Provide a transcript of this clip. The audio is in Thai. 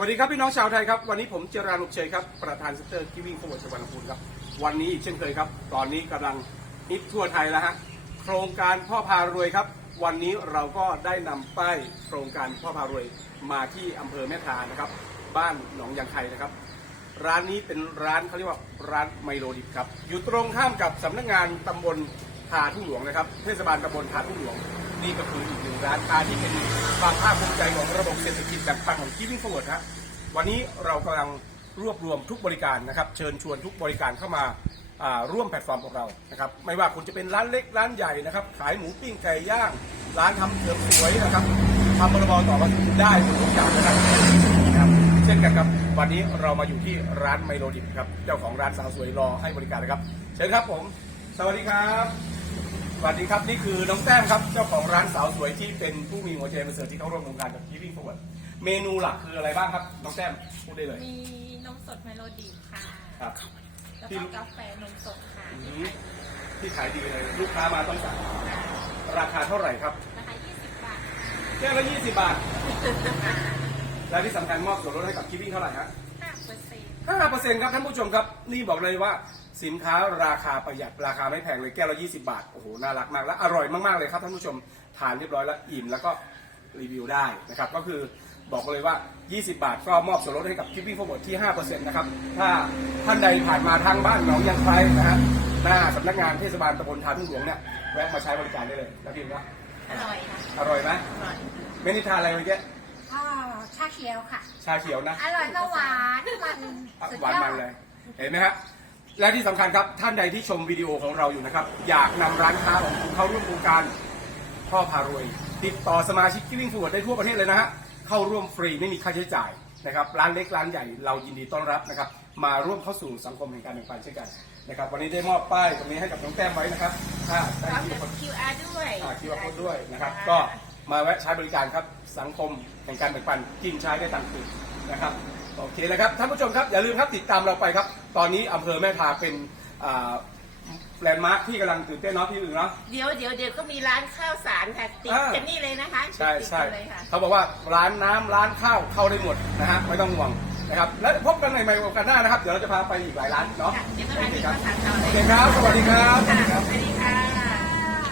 วัสดีครับพี่น้องชาวไทยครับ วันนี้ผมเจรานุกเชยครับ ประธานเซ็นเตอร์กิวิ่งโฟร์จังหวัดลำพูนครับ วันนี้อีกเช่นเคยครับ ตอนนี้กำลังฮิตทั่วไทยแล้วฮะโครงการพ่อพารวยครับ วันนี้เราก็ได้นำป้ายโครงการพ่อพารวยมาที่อำเภอแม่ทานะครับ บ้านหนองยางไคนะครับ ร้านนี้เป็นร้านเขาเรียกว่าร้านไมโลดิบครับอยู่ตรงข้ามกับสำนักงานตำบลทาทุ่งหลวงนะครับ เทศบาลตำบลทาทุ่งหลวง นี่ก็คืออีกหนึ่งร้านค้าที่เป็นความภาคภูมิใจของระบบเศรษฐกิจแบบปังของคิวิ่งฟอร์ดฮะวันนี้เรากำลังรวบรวมทุกบริการนะครับเชิญชวนทุกบริการเข้ามาร่วมแพลตฟอร์มของเรานะครับไม่ว่าคุณจะเป็นร้านเล็กร้านใหญ่นะครับขายหมูปิ้งไก่ย่าง ร้านทำเสริมสวยนะครับทำบริบต่อภาได้ทุกอย่างนะครับครับเช่นกันครับวันนี้เรามาอยู่ที่ร้านไมโลดิบครับเจ้าของร้านสาวสวยรอให้บริการนะครับ เชิญครับผม สวัสดีครับ สวัสดีครับนี่คือน้องแต้มครับเจ้าของร้านสาวสวยที่เป็นผู้มีหัวใจประเสริฐที่เข้าร่วมโครงการกับ Giving Forward เมนูหลักคืออะไรบ้างครับน้องแต้มพูดได้เลยมีนมสดเมโลดีค่ะครับแล้วที่ก็กาแฟนมสดค่ะอืมที่ขายดีเลยลูกค้ามาต้องสั่งราคาเท่าไหร่ครับราคา20 บาทแก้วละ20 บาท และที่สำคัญมอบส่วนลดให้กับ Giving เท่าไหร่ฮะ5เปอร์เซ็นต์ห้าเปอร์เซ็นต์ครับท่านผู้ชมครับ นี่บอกเลยว่า สินค้าราคาประหยัดราคาไม่แพงเลยแก้วละ 20 บาท โอ้โห น่ารักมากและอร่อยมาก ๆ เลยครับท่านผู้ชมทานเรียบร้อยแล้วอิ่มแล้วก็รีวิวได้นะครับ ก็คือบอกเลยว่า 20 บาทก็มอบส่วนลดให้กับคิปปิ้งโฟร์ที่ 5%นะครับ ถ้าท่านใดผ่านมาทางบ้านหนองยังไคนะฮะหน้าสำนักงานเทศบาลตำบลทาทุ่งหลวงเนี่ยแวะมาใช้บริการได้เลยนะพี่นะอร่อยค่ะอร่อยไหมอร่อยไม่นิทานอะไรเมื่อกี้อ๋อชาเขียวค่ะ ชาเขียวนะ อร่อยก็หวานมันอะสุดหวานยอมันดเลย เห็นไหมฮะ และที่สำคัญครับท่านใดที่ชมวิดีโอของเราอยู่นะครับ อยากนำร้านค้าของคุณเข้าร่วมโครงการพ่อพารวย ติดต่อสมาชิกที่วิ่งฟูดได้ทั่วประเทศเลยนะฮะเข้าร่วมฟรีไม่มีค่าใช้จ่ายนะครับร้านเล็กร้านใหญ่เรายินดีต้อนรับนะครับ มาร่วมเข้าสู่สังคมแห่งการแบ่งปันเช่นกันนะครับวันนี้ได้มอบป้ายตรงนี้ให้กับน้องแต้มไว้นะครับถ้าพได้ร้อมที่กับ QR ด้วยคิวอาร์โค้ดด้วยนะครับ ก็มาแวะใช้บริการครับสังคมแห่งการแบ่งปันกินใช้ได้ตังค์คืนนะครับ โอเคแล้วครับท่านผู้ชมครับอย่าลืมครับติดตามเราไปครับ ตอนนี้อำเภอแม่ทาเป็นอ่าแลนด์มาร์คที่กำลังตื่นเต้นเนาะพี่อึ่งเนาะ เดี๋ยวเดี๋ยวเดี๋ยวก็มีร้านข้าวสารค่ะติดอ่า กันนี่เลยนะคะใช่ติดใช่กันเลยค่ะ เขาบอกว่าร้านน้ำร้านข้าวเข้าได้หมดนะฮะไม่ต้องห่วงนะครับแล้วพบกันในใหม่ๆโอกาสหน้านะครับ เดี๋ยวเราจะพาไปอีกหลายร้านเนาะค่ะเดี๋ยวก็ร้านโอเคนี้ครัข้าบวสารเราโอเลยเคครับสวัสดีครับ ค่ะสวัสดีค่ะ